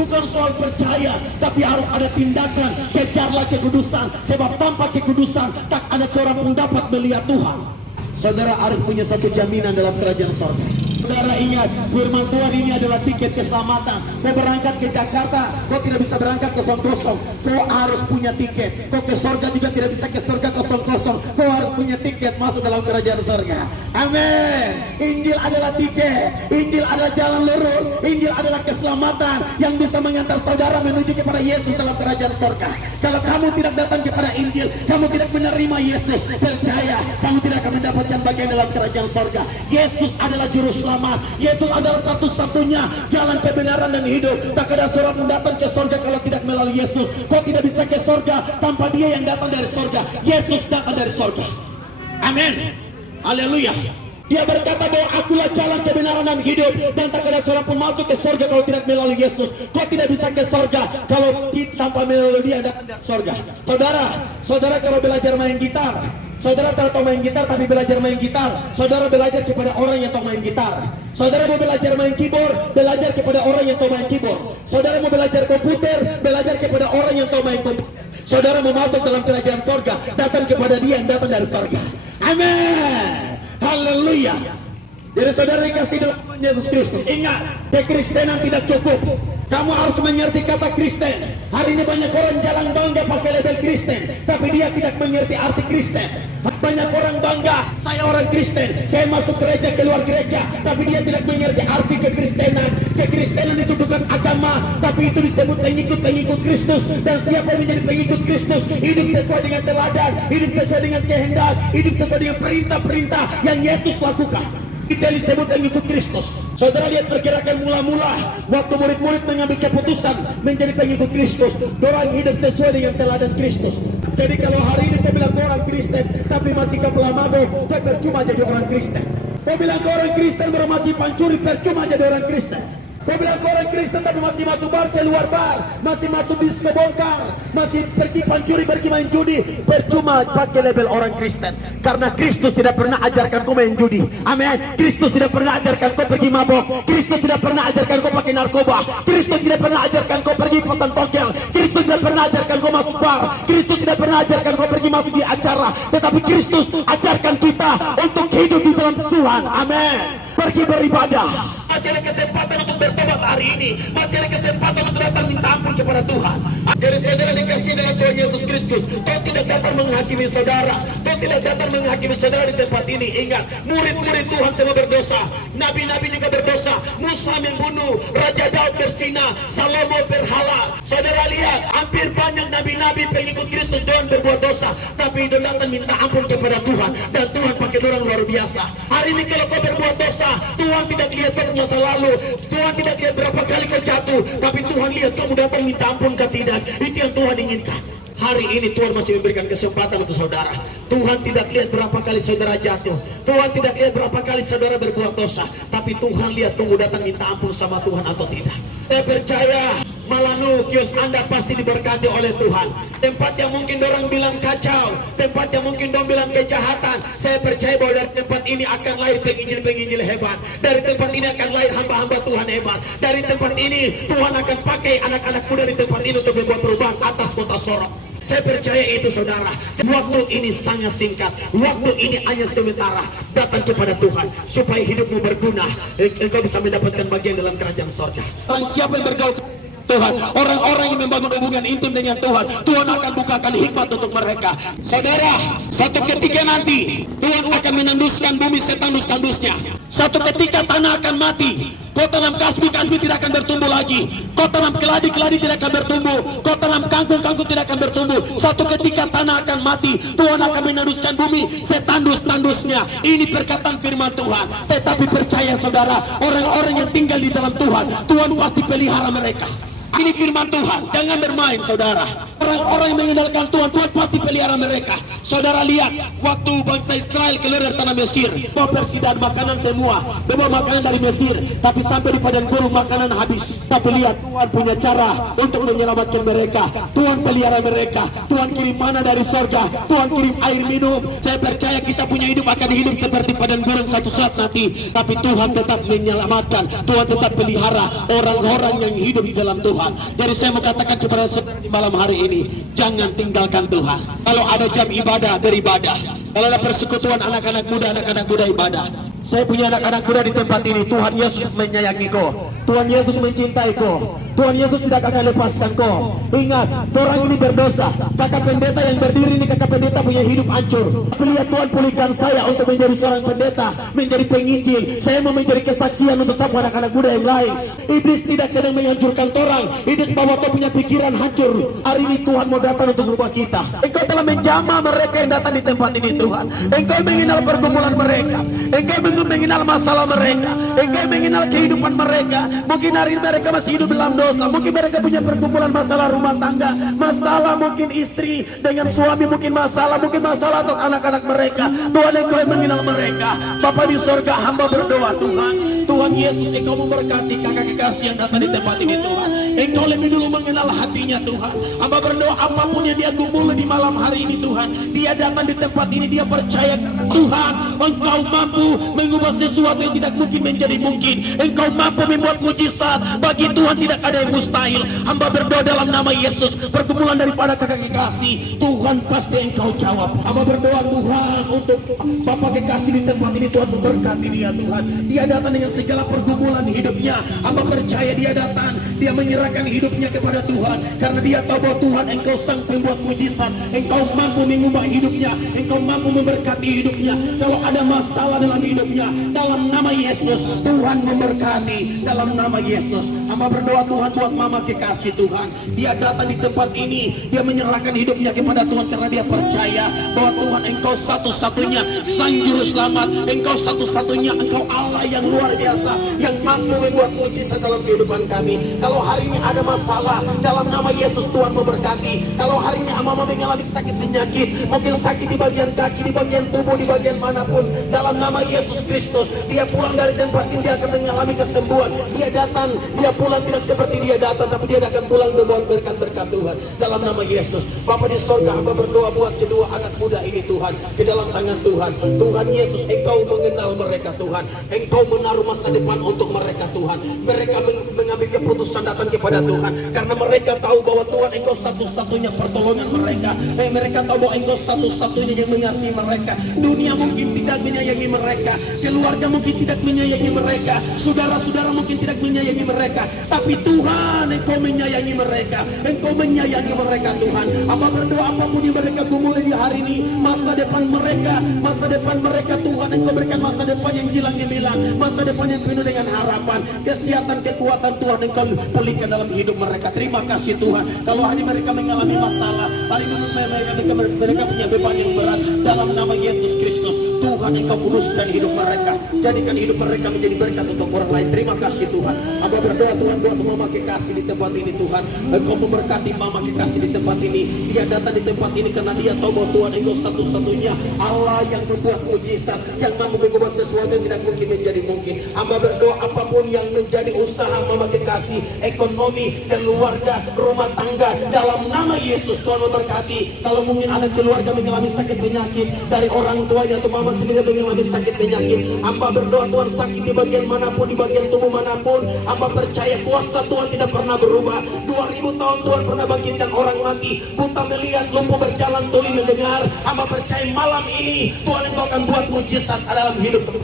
bukan soal percaya, tapi harus ada tindakan. Kejarlah kekudusan, sebab tanpa kekudusan tak ada seorang pun dapat melihat Tuhan. Saudara harus punya satu jaminan dalam kerajaan sorga. Saudara ingat, firman Tuhan ini adalah tiket keselamatan. Kau berangkat ke Jakarta, kau tidak bisa berangkat kosong-kosong. Kau harus punya tiket. Kau ke sorga juga tidak bisa ke sorga kosong-kosong. Kau harus punya tiket masuk dalam kerajaan sorga. Amin. Injil adalah tiket. Injil adalah jalan lurus. Injil adalah keselamatan yang bisa mengantar saudara menuju kepada Yesus dalam kerajaan sorga. Kalau kamu tidak datang kepada Injil, kamu tidak menerima Yesus, percaya, kamu tidak akan mendapatkan bagian dalam kerajaan sorga. Yesus adalah juru selamat. Yesus adalah satu-satunya jalan kebenaran dan hidup. Tak ada seorang pun datang ke sorga kalau tidak melalui Yesus. Kau tidak bisa ke sorga tanpa Dia yang datang dari sorga. Yesus datang dari sorga. Amin. Haleluya. Dia berkata bahwa akulah jalan kebenaran dan hidup, dan tak ada seorang pun masuk ke sorga kalau tidak melalui Yesus. Kau tidak bisa ke sorga kalau tanpa melalui Dia yang datang dari sorga. Saudara kalau belajar main gitar, saudara tak tahu main gitar tapi belajar main gitar, saudara belajar kepada orang yang tahu main gitar. Saudara mau belajar main keyboard, belajar kepada orang yang tahu main keyboard. Saudara mau belajar komputer, belajar kepada orang yang tahu main komputer. Saudara mau masuk dalam kerajaan sorga, datang kepada Dia yang datang dari sorga. Amin. Haleluya. Jadi saudara dikasih dalam Yesus Kristus. Ingat, kekristenan tidak cukup. Kamu harus mengerti kata Kristen. Hari ini banyak orang jalan bangga pakai label Kristen, tapi dia tidak mengerti arti Kristen. Banyak orang bangga, saya orang Kristen, saya masuk gereja, keluar gereja, tapi dia tidak mengerti arti kekristenan. Kekristenan itu bukan agama, tapi itu disebut pengikut-pengikut Kristus. Dan siapa yang menjadi pengikut Kristus, hidup sesuai dengan teladan, hidup sesuai dengan kehendak, hidup sesuai dengan perintah-perintah yang Yesus lakukan. Kita disebut pengikut Kristus. Saudara lihat pergerakan mula-mula waktu murid-murid mengambil keputusan menjadi pengikut Kristus. Dorang hidup sesuai dengan teladan Kristus. Jadi kalau hari ini kau bilang kau orang Kristen tapi masih kau mabuk, kau percuma jadi orang Kristen. Kau bilang kau orang Kristen baru masih pancuri, percuma jadi orang Kristen. Kau bilang kau orang Kristen tapi masih masuk bar, keluar bar, masih masuk disco bongkar, masih pergi pancuri, pergi main judi, percuma pakai label orang Kristen. Karena Kristus tidak pernah ajarkan kau main judi. Amin. Kristus tidak pernah ajarkan kau pergi mabok. Kristus tidak pernah ajarkan kau pakai narkoba. Kristus tidak pernah ajarkan kau pergi pesan togel. Kristus tidak pernah ajarkan kau masuk bar. Kristus tidak pernah ajarkan kau pergi masuk di acara. Tetapi Kristus ajarkan kita untuk hidup di dalam Tuhan. Amin. Pergi beribadah. Masih ada kesempatan untuk bertobat hari ini. Masih ada kesempatan untuk datang minta ampun kepada Tuhan. Jadi saudara dikasih dengan Tuhan Yesus Kristus. Kau tidak datang menghakimi saudara. Kau tidak datang menghakimi saudara di tempat ini. Ingat, murid-murid Tuhan semua berdosa. Nabi-nabi juga berdosa. Musa membunuh, Raja Daud berzina, Salomo berhala. Saudara lihat, hampir banyak nabi-nabi pengikut Kristus doang berbuat dosa, tapi datang minta ampun kepada Tuhan, dan Tuhan pakai orang luar biasa. Hari ini kalau kau berbuat dosa, Tuhan tidak lihat kau masa lalu, Tuhan tidak lihat berapa kali kau jatuh, tapi Tuhan lihat kamu datang minta ampun kau tidak. Itu yang Tuhan inginkan. Hari ini Tuhan masih memberikan kesempatan untuk saudara. Tuhan tidak lihat berapa kali saudara jatuh, Tuhan tidak lihat berapa kali saudara berbuat dosa, tapi Tuhan lihat kamu datang minta ampun sama Tuhan atau tidak. Saya percaya Malanu kios Anda pasti diberkati oleh Tuhan. Tempat yang mungkin orang bilang kacau, tempat yang mungkin orang bilang kejahatan, saya percaya bahwa dari tempat ini akan lahir penginjil-penginjil hebat. Dari tempat ini akan lahir hamba-hamba Tuhan hebat. Dari tempat ini Tuhan akan pakai anak-anak muda di tempat ini untuk membuat perubahan atas kota Sorong. Saya percaya itu saudara. Waktu ini sangat singkat. Waktu ini hanya sementara. Datang kepada Tuhan supaya hidupmu berguna. Engkau bisa mendapatkan bagian dalam kerajaan sorga. Orang siapa yang bergaul Tuhan, orang-orang yang membangun hubungan intim dengan Tuhan, Tuhan akan bukakan hikmat untuk mereka. Saudara, satu ketika nanti Tuhan akan menenduskan bumi setandus-tandusnya. Satu ketika tanah akan mati. Kau tanam kasbi-kasbi tidak akan bertumbuh lagi. Kau tanam keladi-keladi tidak akan bertumbuh. Kau tanam kangkung-kangkung tidak akan bertumbuh. Satu ketika tanah akan mati. Tuhan akan menenduskan bumi setandus-tandusnya. Ini perkataan firman Tuhan. Tetapi percaya saudara, orang-orang yang tinggal di dalam Tuhan, Tuhan pasti pelihara mereka. Ini firman Tuhan, jangan bermain saudara. Orang-orang yang mengandalkan Tuhan, Tuhan pasti pelihara mereka. Saudara lihat, waktu bangsa Israel keluar dari tanah Mesir, bawa persediaan makanan semua, bawa makanan dari Mesir, tapi sampai di padang gurun makanan habis. Tapi lihat, Tuhan punya cara untuk menyelamatkan mereka. Tuhan pelihara mereka. Tuhan kirim mana dari sorga, Tuhan kirim air minum. Saya percaya kita punya hidup akan hidup seperti padang gurun satu saat nanti. Tapi Tuhan tetap menyelamatkan, Tuhan tetap pelihara orang-orang yang hidup di dalam Tuhan. Tuhan. Jadi saya mau katakan kepada saudara di malam hari ini, jangan tinggalkan Tuhan. Kalau ada jam ibadah, beribadah. Kalau ada persekutuan anak-anak muda ibadah. Saya punya anak-anak muda di tempat ini. Tuhan Yesus menyayangi kau. Tuhan Yesus mencintai kau. Tuhan Yesus tidak akan lepaskan kau. Ingat, orang ini berdosa. Kakak pendeta yang berdiri ini, kakak pendeta punya hidup hancur. Lihat Tuhan pulihkan saya untuk menjadi seorang pendeta, menjadi penginjil. Saya mau menjadi kesaksian untuk semua anak-anak muda yang lain. Iblis tidak sedang menghancurkan orang. Iblis bahwa kau punya pikiran hancur. Hari ini Tuhan mau datang untuk merubah kita. Engkau telah menjamah mereka yang datang di tempat ini Tuhan. Engkau mengenal pergumulan mereka. Engkau mengenal masalah mereka. Engkau mengenal kehidupan mereka. Mungkin hari ini mereka masih hidup dalam dosa. Mungkin mereka punya pergumulan masalah rumah tangga, masalah mungkin istri dengan suami, mungkin masalah atas anak-anak mereka. Tuhan, Engkau yang mengenal mereka. Bapa di sorga, hamba berdoa Tuhan Yesus, Engkau memberkati kakak kekasih yang datang di tempat ini Tuhan. Engkau lebih dulu mengenal hatinya Tuhan. Hamba berdoa apapun yang dia gumul di malam hari ini Tuhan, dia datang di tempat ini, dia percaya Tuhan, Engkau mampu mengubah sesuatu yang tidak mungkin menjadi mungkin. Engkau mampu membuat mujizat. Bagi Tuhan tidak ada yang mustahil. Hamba berdoa dalam nama Yesus, pergumulan daripada kakak kekasih, Tuhan pasti Engkau jawab. Hamba berdoa Tuhan untuk Bapak kekasih di tempat ini, Tuhan memberkati dia Tuhan. Dia datang dengan segala pergumulan hidupnya. Hamba percaya dia datang, dia menyerahkan hidupnya kepada Tuhan, karena dia tahu bahwa Tuhan Engkau sang pembuat mujizat. Engkau mampu mengubah hidupnya, Engkau mampu memberkati hidupnya. Kalau ada masalah dalam hidupnya, dalam nama Yesus Tuhan memberkati, dalam nama Yesus. Hamba berdoa Tuhan buat mama kekasih Tuhan. Dia datang di tempat ini, dia menyerahkan hidupnya kepada Tuhan karena dia percaya bahwa Tuhan Engkau satu-satunya sang juru selamat. Engkau satu-satunya, Engkau Allah yang luar biasa, yang mampu membuat mujizat dalam kehidupan kami. Kalau hari ini ada masalah, dalam nama Yesus Tuhan memberkati. Kalau hari ini mama mengalami sakit penyakit, mungkin sakit di bagian kaki, di bagian tubuh, di bagian manapun, dalam nama Yesus Kristus, dia pulang dari tempat ini, dia akan mengalami kesembuhan. Dia datang, dia pulang tidak seperti dia datang, tapi dia akan pulang membawa berkat-berkat Tuhan. Dalam nama Yesus, Bapa di sorga, hamba berdoa buat kedua anak muda ini Tuhan, ke dalam tangan Tuhan. Tuhan Yesus, Engkau mengenal mereka Tuhan. Engkau menaruh masa depan untuk mereka Tuhan. Mereka mengambil keputusan datang kepada Tuhan, karena mereka tahu bahwa Tuhan Engkau satu-satunya pertolongan mereka. Mereka tahu bahwa Engkau satu-satunya yang mengasihi mereka. Dunia mungkin tidak menyayangi mereka, keluarga mungkin tidak menyayangi mereka, saudara-saudara mungkin tidak menyayangi mereka, tapi Tuhan Engkau menyayangi mereka. Engkau menyayangi mereka Tuhan. Apa berdoa apapun yang mereka gumuli di hari ini, masa depan mereka Tuhan, Engkau berikan masa depan yang gemilang, masa depan yang penuh dengan harapan, kesehatan, kekuatan Tuhan Engkau pulihkan dalam hidup mereka. Terima kasih Tuhan. Kalau hari ini mereka mengalami masalah, hari ini mereka punya beban yang berat, dalam nama Yesus Kristus Tuhan Engkau kuduskan hidup mereka, jadikan hidup mereka menjadi berkat untuk orang lain. Terima kasih Tuhan. Hamba berdoa Tuhan buat mama kekasih di tempat ini Tuhan. Engkau memberkati mama kekasih di tempat ini. Dia datang di tempat ini karena dia tahu bahwa Tuhan Engkau satu-satunya Allah yang membuat mujizat, yang mampu mengubah sesuatu yang tidak mungkin menjadi mungkin. Hamba berdoa apapun yang menjadi usaha mama kekasih, ekonomi, keluarga, rumah tangga, dalam nama Yesus Tuhan memberkati. Kalau mungkin ada keluarga mengalami sakit penyakit, dari orang tuanya atau mama sendiri mengalami sakit penyakit, hamba berdoa Tuhan sakit di bagian manapun, di bagian tubuh manapun, hamba percaya kuasa Tuhan tidak pernah berubah. 2000 tahun Tuhan pernah bangkitkan orang mati, buta melihat, lumpuh berjalan, tuli mendengar. Hamba percaya malam ini Tuhan Engkau akan buat mujizat dalam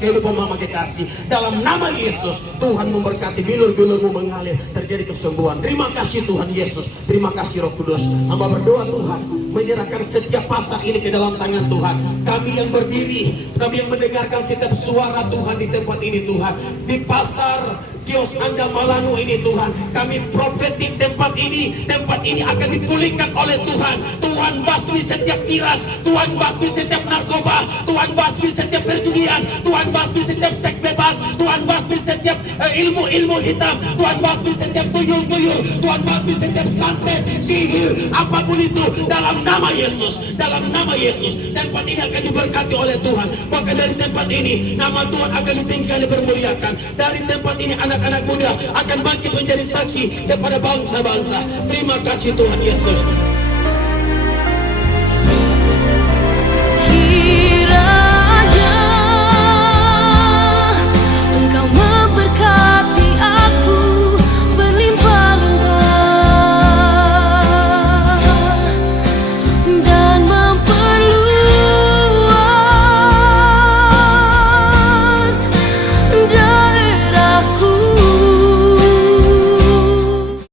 kehidupan mama kekasih. Dalam nama Yesus Tuhan memberkati, bilur-bilurmu mengalir, terjadi kesembuhan. Terima kasih Tuhan Yesus, terima kasih Roh Kudus. Hamba berdoa Tuhan menyerahkan setiap pasar ini ke dalam tangan Tuhan. Kami yang berdiri, kami yang mendengarkan setiap suara Tuhan di tempat ini Tuhan, di pasar kios Anda Malanu ini Tuhan, kami profetik tempat ini akan dipulihkan oleh Tuhan. Tuhan basmi setiap miras, Tuhan basmi setiap narkoba, Tuhan basmi setiap perjudian, Tuhan basmi setiap seks bebas, Tuhan basmi setiap ilmu hitam, Tuhan basmi setiap tuyul-tuyul, Tuhan basmi setiap santet, sihir, apapun itu, dalam nama Yesus, dalam nama Yesus. Tempat ini akan diberkati oleh Tuhan. Bahkan dari tempat ini nama Tuhan akan ditinggikan, dipermuliakan. Dari tempat ini anak-anak muda akan bangkit menjadi saksi kepada bangsa-bangsa. Terima kasih Tuhan Yesus.